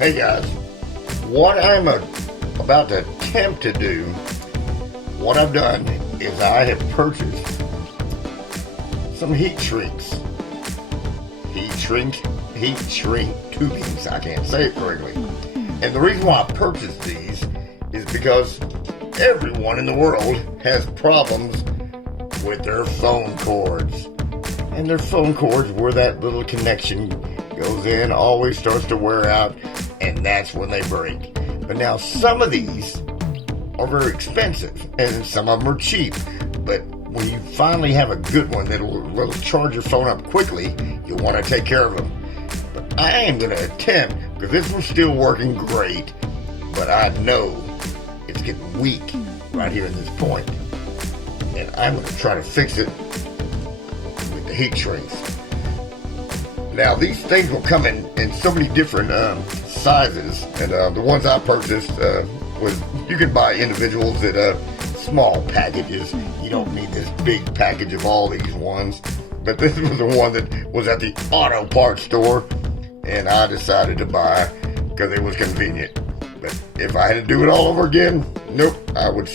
Hey guys, what I'm about to attempt to do, what I've done is I have purchased some heat shrink tubings. I can't say it correctly. And the reason why I purchased these is because everyone in the world has problems with their phone cords. And their phone cords, where that little connection goes in, always starts to wear out, and that's when they break. But now some of these are very expensive, and some of them are cheap. But when you finally have a good one that'll charge your phone up quickly, you'll want to take care of them. But I am going to attempt, because this one's still working great, but I know it's getting weak right here in this point. And I'm going to try to fix it with the heat shrinks. Now, these things will come in so many different sizes, and the ones I purchased was, you can buy individuals at small packages. You don't need this big package of all these ones. But this was the one that was at the auto parts store, and I decided to buy because it was convenient. But if I had to do it all over again, nope, I would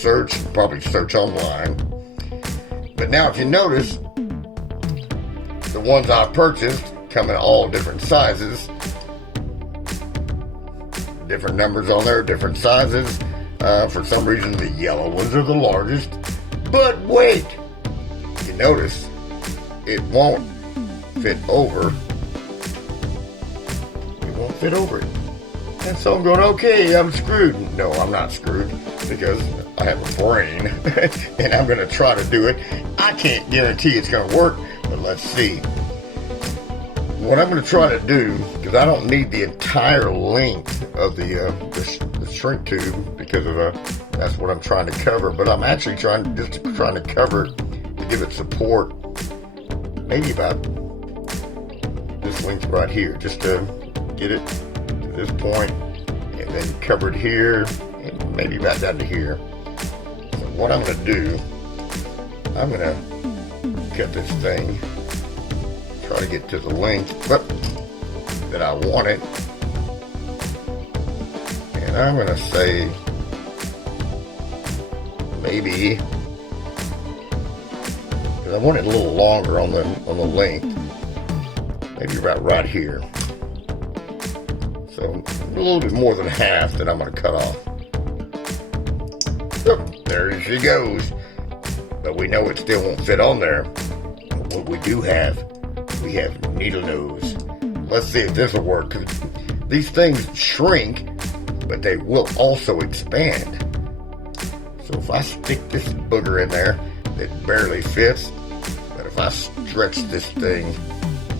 probably search online. But now if you notice, the ones I purchased come in all different sizes. Different numbers on there, different sizes. For some reason, the yellow ones are the largest. But wait! You notice, it won't fit over. It won't fit over it. And so I'm going, okay, I'm screwed. No, I'm not screwed, because I have a brain, and I'm going to try to do it. I can't guarantee it's going to work, but let's see. What I'm going to try to do, because I don't need the entire length of the shrink tube, because of that's what I'm trying to cover. But I'm actually trying to cover it to give it support. Maybe about this length right here, just to get it to this point, and then cover it here, and maybe about down to here. So what I'm going to do, I'm going to cut this thing. Try to get to the length that I want it, and I'm going to say maybe, because I want it a little longer on the length, maybe right here. So a little bit more than half that I'm going to cut off. Oh, there she goes. But we know it still won't fit on there. What we do have, we have needle nose. Let's see if this will work. 'Cause these things shrink, but they will also expand. So if I stick this booger in there, it barely fits. But if I stretch this thing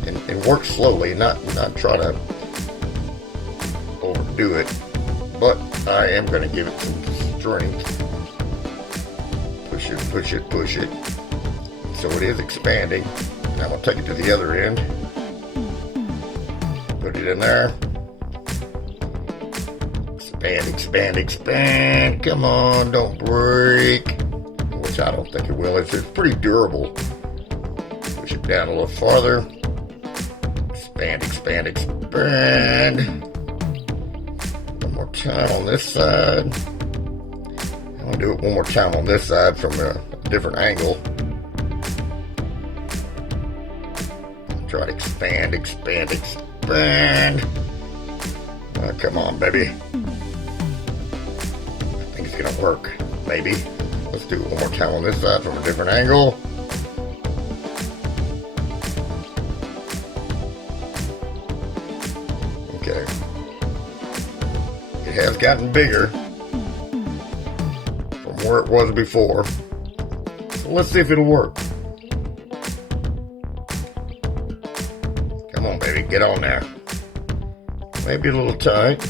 and work slowly, not try to overdo it, but I am going to give it some strength. Push it, push it, push it. So it is expanding. And I'm going to take it to the other end. Put it in there. Expand, expand, expand. Come on, don't break. Which I don't think it will. It's pretty durable. Push it down a little farther. Expand, expand, expand. One more time on this side. I'm going to do it one more time on this side from a different angle. Try to expand, expand, expand. Oh, come on, baby. I think it's going to work. Maybe. Let's do it one more time on this side from a different angle. Okay. It has gotten bigger from where it was before. So let's see if it'll work. Come on, baby, get on there. Maybe a little tight.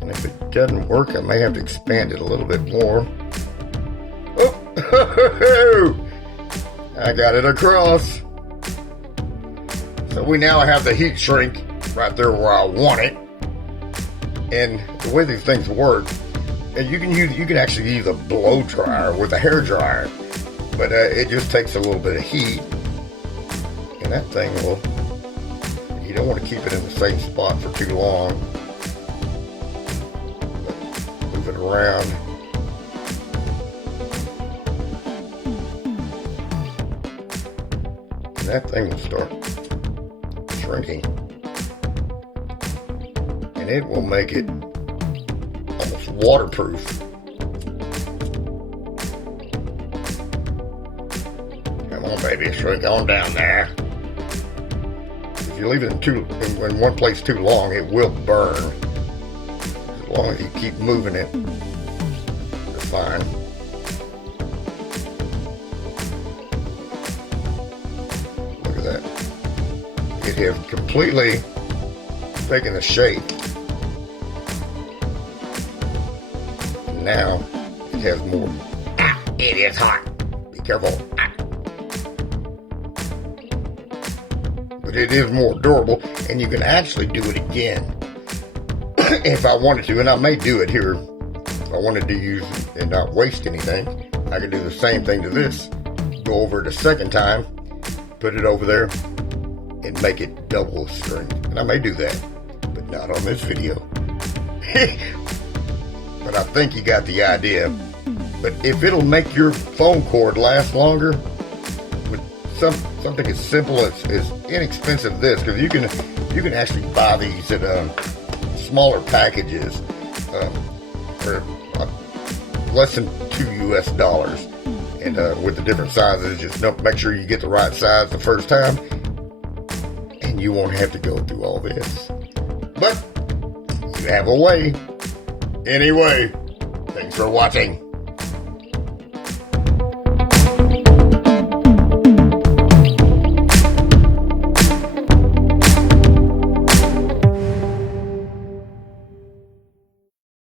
And if it doesn't work, I may have to expand it a little bit more. Oh, I got it across. So we now have the heat shrink right there where I want it. And the way these things work, and you can actually use a blow dryer with a hair dryer, but it just takes a little bit of heat, and that thing will You don't want to keep it in the same spot for too long. But move it around. And that thing will start shrinking. And it will make it almost waterproof. Come on, baby, shrink on down there. If you leave it in one place too long, it will burn. As long as you keep moving it, you're fine. Look at that. It has completely taken the shape. Now it has more. It is hot. Be careful. But it is more durable, and you can actually do it again if I wanted to, and I may do it here. If I wanted to use it and not waste anything, I could do the same thing to this. Go over it a second time, put it over there, and make it double string. And I may do that, but not on this video. But I think you got the idea. But if it'll make your phone cord last longer with something as simple as inexpensive this, because you can actually buy these at smaller packages for less than $2 US, and with the different sizes, just make sure you get the right size the first time, and you won't have to go through all this. But you have a way. Anyway, thanks for watching.